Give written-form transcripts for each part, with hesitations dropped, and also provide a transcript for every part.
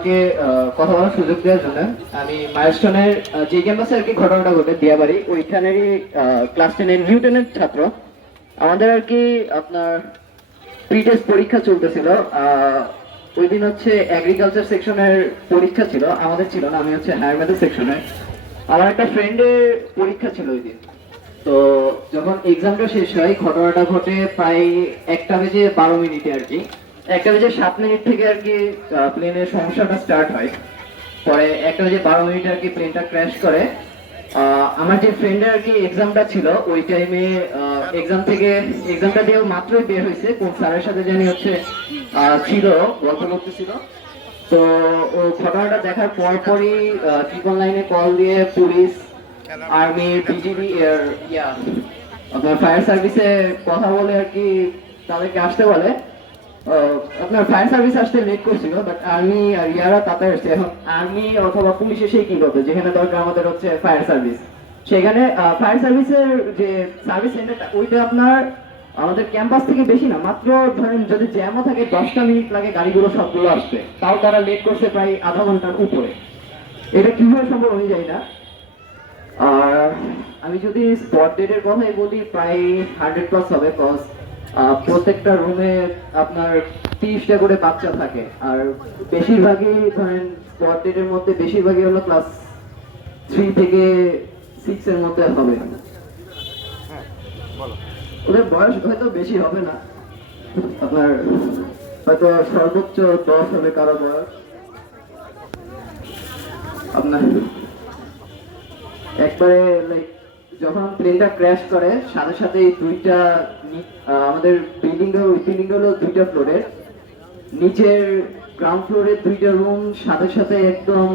আমাকে কথা বলার সুযোগ দেওয়ার জন্য। আমি মাইলস্টোনের যে ক্যাম্পাসে আর কি ঘটনাটা ঘটে দিয়াবাড়ি, ওইখানেরই ক্লাস 10-এর নিউটনের ছাত্র। আমাদের আর কি আপনার প্রি টেস্ট পরীক্ষা চলতেছিল। ওই দিন হচ্ছে এগ্রিকালচার সেকশনের পরীক্ষা ছিল, আমাদের ছিল না, আমি হচ্ছে হায়ার ম্যাথের সেকশনের। আমার একটা ফ্রেন্ডের পরীক্ষা ছিল ওই দিন। তো যখন এক্সামটা শেষ হয়, ঘটনাটা ঘটে প্রায় 1:12 আর কি। 1:07 থেকে আর কি প্লেনের সমস্যাটা স্টার্ট হয়। পরে 1:12 আর কি প্লেনটা ক্র্যাশ করে। আমার যে ফ্রেন্ডের আর কি এক্সামটা ছিল ওই টাইমে, এক্সামটা দিয়েও মাত্রই বের হয়েছে, কোন স্যারের সাথে জানি হচ্ছে ছিল, গল্প করতেছিল। তো ও ঘটনাটা দেখার পরপরই ট্রিপল লাইনে কল দিয়ে পুলিশ, আর্মি, বিজিবি এর আপনার ফায়ার সার্ভিসে কথা বলে আর কি তাদেরকে আসতে বলে। আপনার ফায়ার সার্ভিস আসতে লেট করছিল, বাট আর্মি আর ইয়ারা তাড়াতাড়ি আসছে। এখন আর্মি অথবা পুলিশ এসেই কি করবে, যেখানে দরকার আমাদের হচ্ছে ফায়ার সার্ভিস। সেখানে ফায়ার সার্ভিসের যে সার্ভিস সেন্টারটা ওইটা আপনার আমাদের ক্যাম্পাস থেকে বেশি না, মাত্র ধরেন যদি জ্যামও থাকে 10টা মিনিট লাগে গাড়িগুলো সবগুলো আসবে, তাও তারা লেট করছে প্রায় আধা ঘন্টার উপরে। এটা কিভাবে সম্ভব আমি জানি না। আর আমি যদি স্পট ডেটের কথাই বলি, প্রায় 100+ হবে, কজ প্রত্যেকটা রুমে আপনার 30টা করে বাচ্চা থাকে। আর বেশিরভাগই ধরেন স্পট ডেটের মধ্যে বেশিরভাগই হলো ক্লাস 3 থেকে 6 এর মধ্যে হবে। ওদের বয়স হয়তো বেশি হবে না, আপনার হয়তো সর্বোচ্চ 10 হবে কারো বয়স। আপনার একবারে লাইক যখন প্লেনটা ক্র্যাশ করে সাথে সাথে দুইটা আমাদের বিল্ডিং হলো 2টা ফ্লোরের, নিচের গ্রাউন্ড ফ্লোরের 2টা রুম সাথে সাথে একদম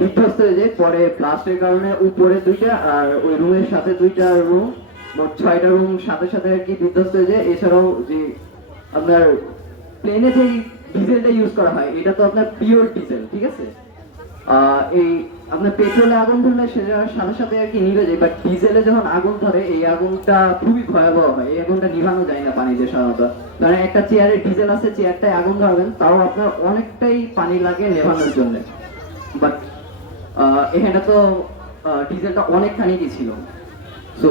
বিধ্বস্ত হয়ে যায়। পরে ব্লাস্টের কারণে উপরে 2টা আর ওই রুমের সাথে 2টা রুম, মোট 6টা রুম সাথে সাথে আর কি বিধ্বস্ত হয়ে যায়। এছাড়াও যে আপনার প্লেনে যে ডিজেলটা ইউজ করা হয় এটা তো আপনার পিওর ডিজেল, ঠিক আছে। এই আপনার পেট্রোলে আগুন ধরলে সেটার সাথে সাথে আর কি নিভে যায়, বাট ডিজেলে যখন আগুন ধরে এই আগুনটা খুবই ভয়াবহ হয়। এই আগুনটা নিভানো যায় না পানি দিয়ে সাধারণত। ধরেন একটা চেয়ারে ডিজেল আছে, চেয়ারটায় আগুন ধরবেন, তাও আপনার অনেকটাই পানি লাগে নেভানোর জন্য। বাট এখানে তো ডিজেলটা অনেকখানি ছিল। তো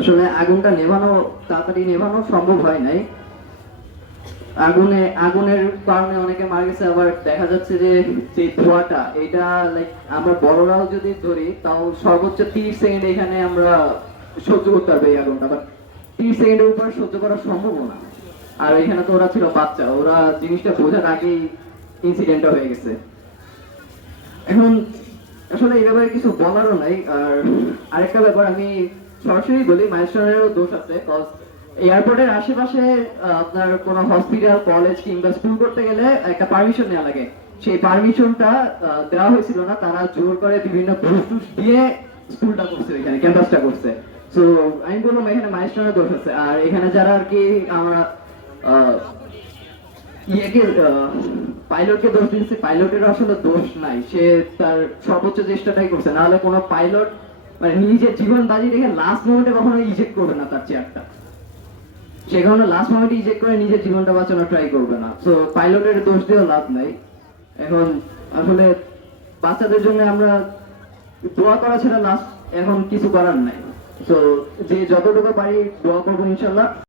আসলে আগুনটা তাড়াতাড়ি নেভানো সম্ভব হয় নাই। আগুনের কারণে অনেকে মারা গেছে। আবার দেখা যাচ্ছে যে ধোঁয়াটা, এটা লাইক আমরা বড়রাও যদি ধরি তাও সর্বোচ্চ 30 সেকেন্ড এখানে আমরা সহ্য করতে পারবো এই আগুনটা, বাট 30 সেকেন্ডের উপর সহ্য করা সম্ভব না। আর এখানে তো ওরা ছিল বাচ্চা, ওরা জিনিসটা বোঝার আগেই ইনসিডেন্টটা হয়ে গেছে। এখন আসলে এই ব্যাপারে কিছু বলারও নাই। আর আরেকটা ব্যাপার আমি সরাসরি বলি, মাইলস্টোনেরও দোষ আছে, কজ এয়ারপোর্টের আশেপাশে আপনার কোনো হসপিটাল, কলেজ কিংবা স্কুল করতে গেলে একটা পারমিশন নেওয়া লাগে। সেই পারমিশনটা দেওয়া হয়েছিল না, তারা জোর করে বিভিন্ন ঘুষ দিয়ে স্কুলটা করছে, এখানে ক্যাম্পাসটা করছে। সো আমি বললাম এখানে মাইলস্টোনের দোষ আছে। আর এখানে যারা আর কি আমরা পাইলটকে দোষ দিচ্ছে, পাইলটের আসলে দোষ নাই, সে তার সর্বোচ্চ চেষ্টাটাই করছে। না হলে কোনো পাইলট মানে নিজের জীবন বাজি রেখে লাস্ট মোমেন্টে কখনো ইজেক্ট করবে না তার চেয়ারটা। সে কারণে লাস্ট মোমেন্টে ইজেক্ট করে নিজের জীবনটা বাঁচানোর ট্রাই করবে না। তো পাইলটের দোষ দিয়েও লাভ নাই। এখন আসলে বাচ্চাদের জন্য আমরা দোয়া করা ছাড়া লাস্ট এখন কিছু করার নাই। তো যে যতটুকু পারি দোয়া করবো ইনশাল্লাহ।